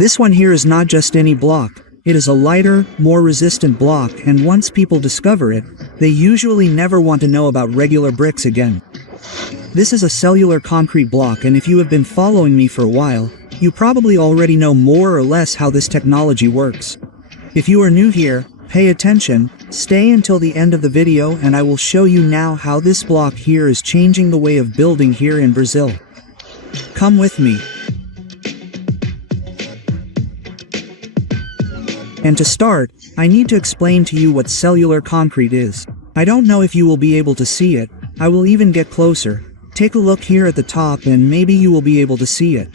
This one here is not just any block. It is a lighter, more resistant block, and once people discover it, they usually never want to know about regular bricks again. This is a cellular concrete block, and if you have been following me for a while, you probably already know more or less how this technology works. If you are new here, pay attention, stay until the end of the video, and I will show you now how this block here is changing the way of building here in Brazil. Come with me. And to start, I need to explain to you what cellular concrete is. I don't know if you will be able to see it. I will even get closer. Take a look here at the top and maybe you will be able to see it.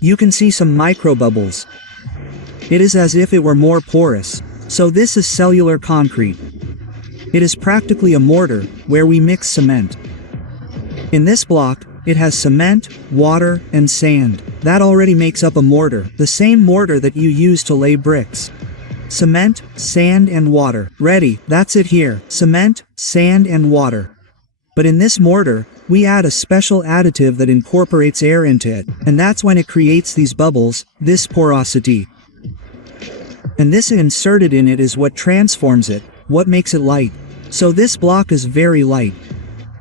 You can see some micro bubbles. It is as if it were more porous. So this is cellular concrete. It is practically a mortar, where we mix cement. In this block, it has cement, water, and sand. That already makes up a mortar, the same mortar that you use to lay bricks. Cement, sand, and water. Ready, that's it here. Cement, sand, and water. But in this mortar, we add a special additive that incorporates air into it, and that's when it creates these bubbles, this porosity. And this inserted in it is what transforms it, what makes it light. So this block is very light.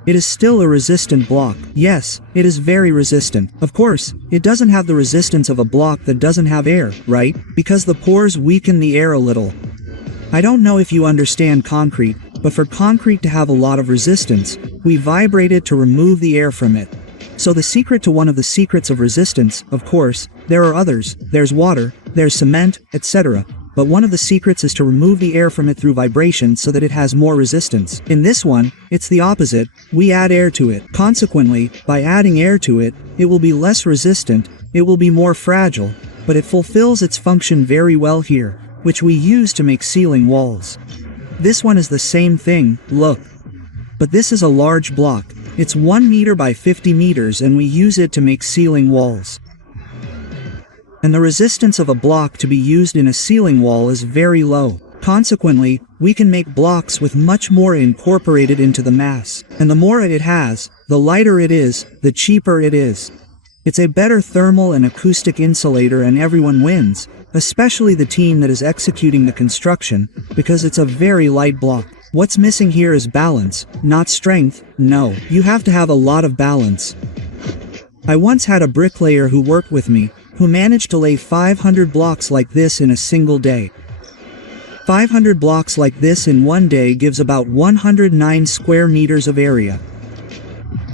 It is still a resistant block. Yes, it is very resistant. Of course, it doesn't have the resistance of a block that doesn't have air, right? Because the pores weaken the air a little. I don't know if you understand concrete, but for concrete to have a lot of resistance, we vibrate it to remove the air from it. So the secret to one of the secrets of resistance, of course, there are others, there's water, there's cement, etc. But one of the secrets is to remove the air from it through vibration so that it has more resistance. In this one, it's the opposite, we add air to it. Consequently, by adding air to it, it will be less resistant, it will be more fragile, but it fulfills its function very well here, which we use to make ceiling walls. This one is the same thing, look. But this is a large block. It's 1 meter by 50 meters and we use it to make ceiling walls. And the resistance of a block to be used in a ceiling wall is very low. Consequently, we can make blocks with much more incorporated into the mass. And the more it has, the lighter it is, the cheaper it is. It's a better thermal and acoustic insulator and everyone wins, especially the team that is executing the construction, because it's a very light block. What's missing here is balance, not strength. No, you have to have a lot of balance. I once had a bricklayer who worked with me, who managed to lay 500 blocks like this in a single day. 500 blocks like this in one day gives about 109 square meters of area.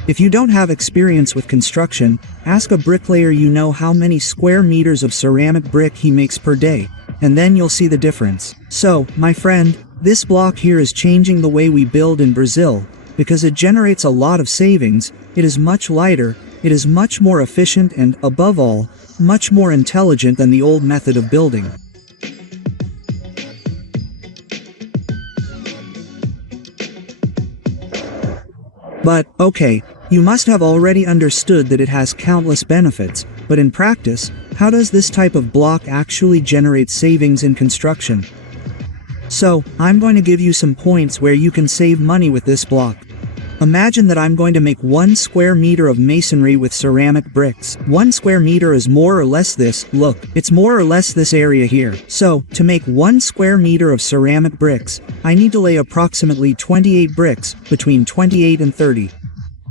If you don't have experience with construction, ask a bricklayer you know how many square meters of ceramic brick he makes per day, and then you'll see the difference. So, my friend, this block here is changing the way we build in Brazil, because it generates a lot of savings, it is much lighter, it is much more efficient and, above all, much more intelligent than the old method of building. But, okay, you must have already understood that it has countless benefits, but in practice, how does this type of block actually generate savings in construction? So, I'm going to give you some points where you can save money with this block. Imagine that I'm going to make 1 square meter of masonry with ceramic bricks. 1 square meter is more or less this, look, it's more or less this area here. So, to make 1 square meter of ceramic bricks, I need to lay approximately 28 bricks, between 28 and 30.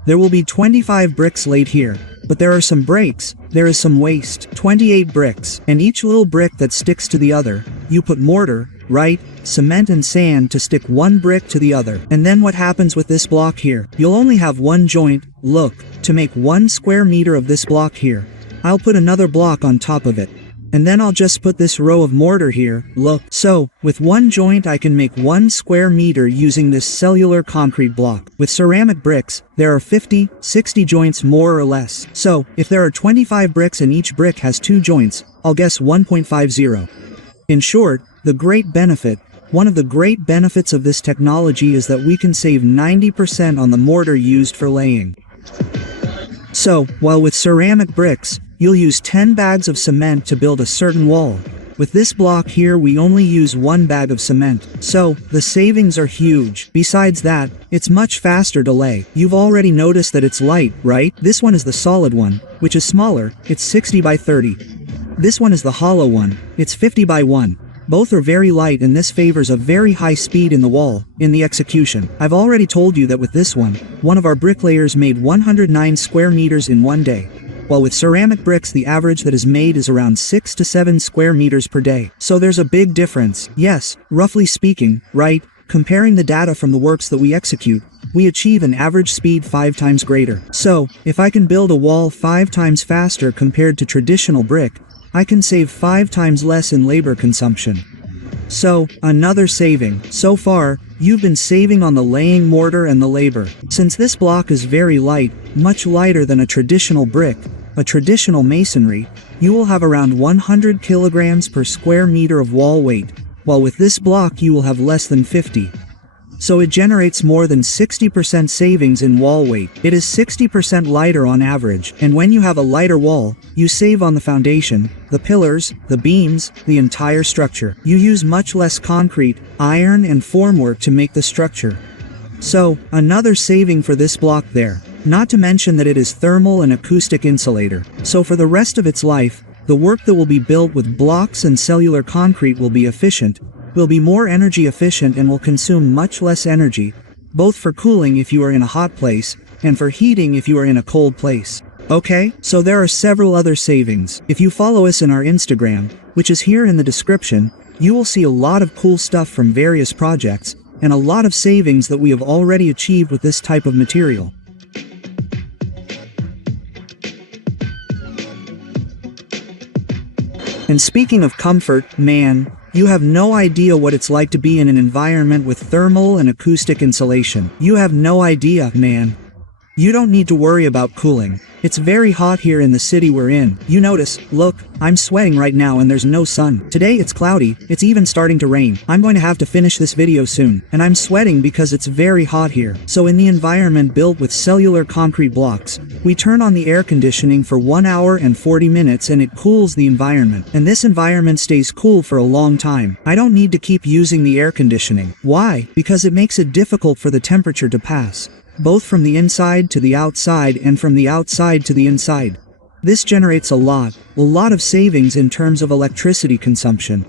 There will be 25 bricks laid here, but there are some breaks, there is some waste. 28 bricks, and each little brick that sticks to the other, you put mortar, right, cement and sand to stick one brick to the other. And then what happens with this block here? You'll only have one joint, look, to make 1 square meter of this block here. I'll put another block on top of it. And then I'll just put this row of mortar here, look. So, with one joint I can make 1 square meter using this cellular concrete block. With ceramic bricks, there are 50, 60 joints more or less. So, if there are 25 bricks and each brick has 2 joints, I'll guess 1.50. In short, the great benefit, one of the great benefits of this technology is that we can save 90% on the mortar used for laying. So, while with ceramic bricks, you'll use 10 bags of cement to build a certain wall. With this block here we only use 1 bag of cement. So, the savings are huge. Besides that, it's much faster to lay. You've already noticed that it's light, right? This one is the solid one, which is smaller, it's 60 by 30. This one is the hollow one. It's 50 by 1. Both are very light, and this favors a very high speed in the wall, in the execution. I've already told you that with this one of our bricklayers made 109 square meters in one day. While with ceramic bricks the average that is made is around 6 to 7 square meters per day. So there's a big difference. Yes, roughly speaking, right? Comparing the data from the works that we execute, we achieve an average speed 5 times greater. So, if I can build a wall 5 times faster compared to traditional brick, I can save 5 times less in labor consumption. So, another saving. So far, you've been saving on the laying mortar and the labor. Since this block is very light, much lighter than a traditional brick, a traditional masonry, you will have around 100 kilograms per square meter of wall weight, while with this block you will have less than 50. So it generates more than 60% savings in wall weight. It is 60% lighter on average, and when you have a lighter wall, you save on the foundation, the pillars, the beams, the entire structure. You use much less concrete, iron and formwork to make the structure. So, another saving for this block there. Not to mention that it is thermal and acoustic insulator. So for the rest of its life, the work that will be built with blocks and cellular concrete will be efficient, will be more energy efficient, and will consume much less energy, both for cooling if you are in a hot place, and for heating if you are in a cold place. Okay, so there are several other savings. If you follow us in our Instagram, which is here in the description, you will see a lot of cool stuff from various projects, and a lot of savings that we have already achieved with this type of material. And speaking of comfort, man, you have no idea what it's like to be in an environment with thermal and acoustic insulation. You have no idea, man. You don't need to worry about cooling. It's very hot here in the city we're in. You notice, look, I'm sweating right now and there's no sun. Today it's cloudy, it's even starting to rain. I'm going to have to finish this video soon, and I'm sweating because it's very hot here. So in the environment built with cellular concrete blocks, we turn on the air conditioning for 1 hour and 40 minutes and it cools the environment. And this environment stays cool for a long time. I don't need to keep using the air conditioning. Why? Because it makes it difficult for the temperature to pass, both from the inside to the outside and from the outside to the inside. This generates a lot of savings in terms of electricity consumption.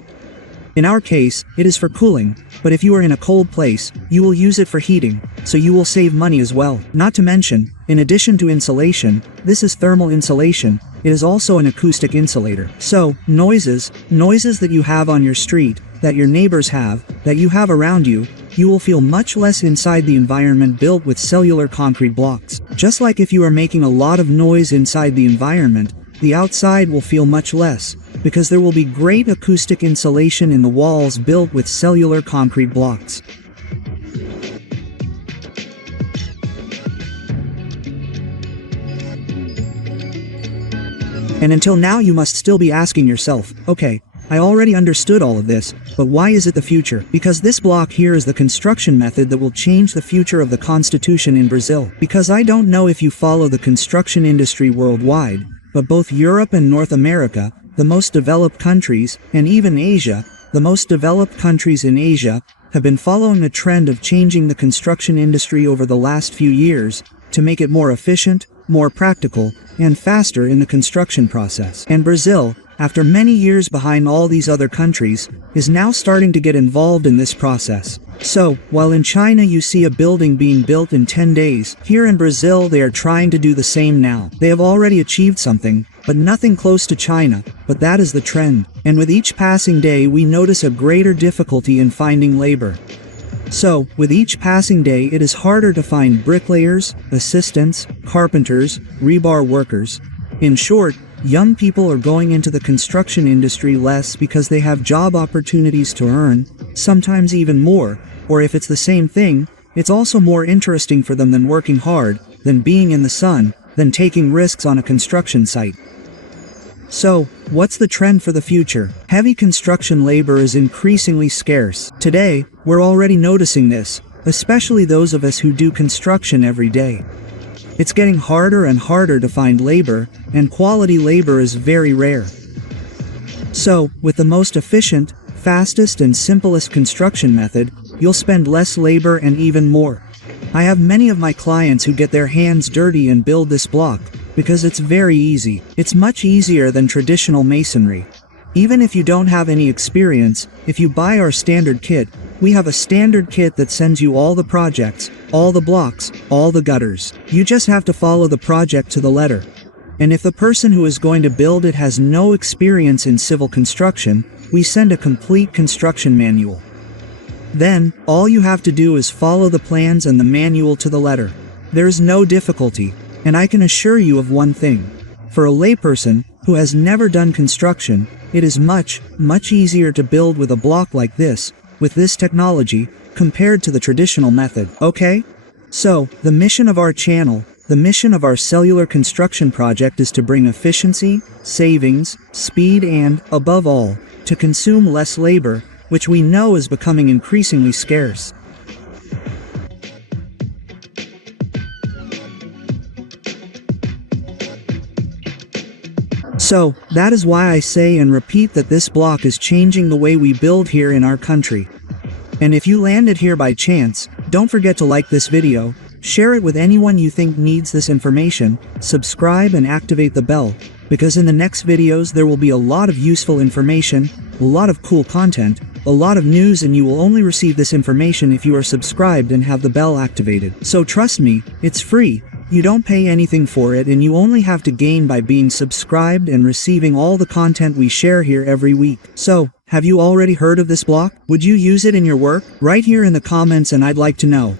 In our case, it is for cooling, but if you are in a cold place, you will use it for heating, so you will save money as well. Not to mention, in addition to insulation, this is thermal insulation, it is also an acoustic insulator. So, noises that you have on your street, that your neighbors have, that you have around you, you will feel much less inside the environment built with cellular concrete blocks. Just like if you are making a lot of noise inside the environment, the outside will feel much less, because there will be great acoustic insulation in the walls built with cellular concrete blocks. And until now you must still be asking yourself, okay, I already understood all of this, but why is it the future? Because this block here is the construction method that will change the future of the Constitution in Brazil. Because I don't know if you follow the construction industry worldwide, but both Europe and North America, the most developed countries, and even Asia, the most developed countries in Asia, have been following a trend of changing the construction industry over the last few years to make it more efficient, more practical, and faster in the construction process. And Brazil, after many years behind all these other countries, is now starting to get involved in this process. So, while in China you see a building being built in 10 days, here in Brazil they are trying to do the same now. They have already achieved something, but nothing close to China, but that is the trend. And with each passing day we notice a greater difficulty in finding labor. So, with each passing day it is harder to find bricklayers, assistants, carpenters, rebar workers. In short, young people are going into the construction industry less because they have job opportunities to earn, sometimes even more, or if it's the same thing, it's also more interesting for them than working hard, than being in the sun, than taking risks on a construction site. So, what's the trend for the future? Heavy construction labor is increasingly scarce. Today, we're already noticing this, especially those of us who do construction every day. It's getting harder and harder to find labor, and quality labor is very rare. So, with the most efficient, fastest and simplest construction method, you'll spend less labor and even more. I have many of my clients who get their hands dirty and build this block, because it's very easy. It's much easier than traditional masonry. Even if you don't have any experience, if you buy our standard kit, we have a standard kit that sends you all the projects, all the blocks, all the gutters. You just have to follow the project to the letter. And if the person who is going to build it has no experience in civil construction, we send a complete construction manual. Then, all you have to do is follow the plans and the manual to the letter. There's no difficulty, and I can assure you of one thing. For a layperson, who has never done construction, it is much easier to build with a block like this, with this technology, compared to the traditional method, okay? So, the mission of our channel, the mission of our cellular construction project is to bring efficiency, savings, speed and, above all, to consume less labor, which we know is becoming increasingly scarce. So, that is why I say and repeat that this block is changing the way we build here in our country. And if you landed here by chance, don't forget to like this video, share it with anyone you think needs this information, subscribe and activate the bell, because in the next videos there will be a lot of useful information, a lot of cool content, a lot of news, and you will only receive this information if you are subscribed and have the bell activated. So trust me, it's free. You don't pay anything for it and you only have to gain by being subscribed and receiving all the content we share here every week. So, have you already heard of this block? Would you use it in your work? Write here in the comments and I'd like to know.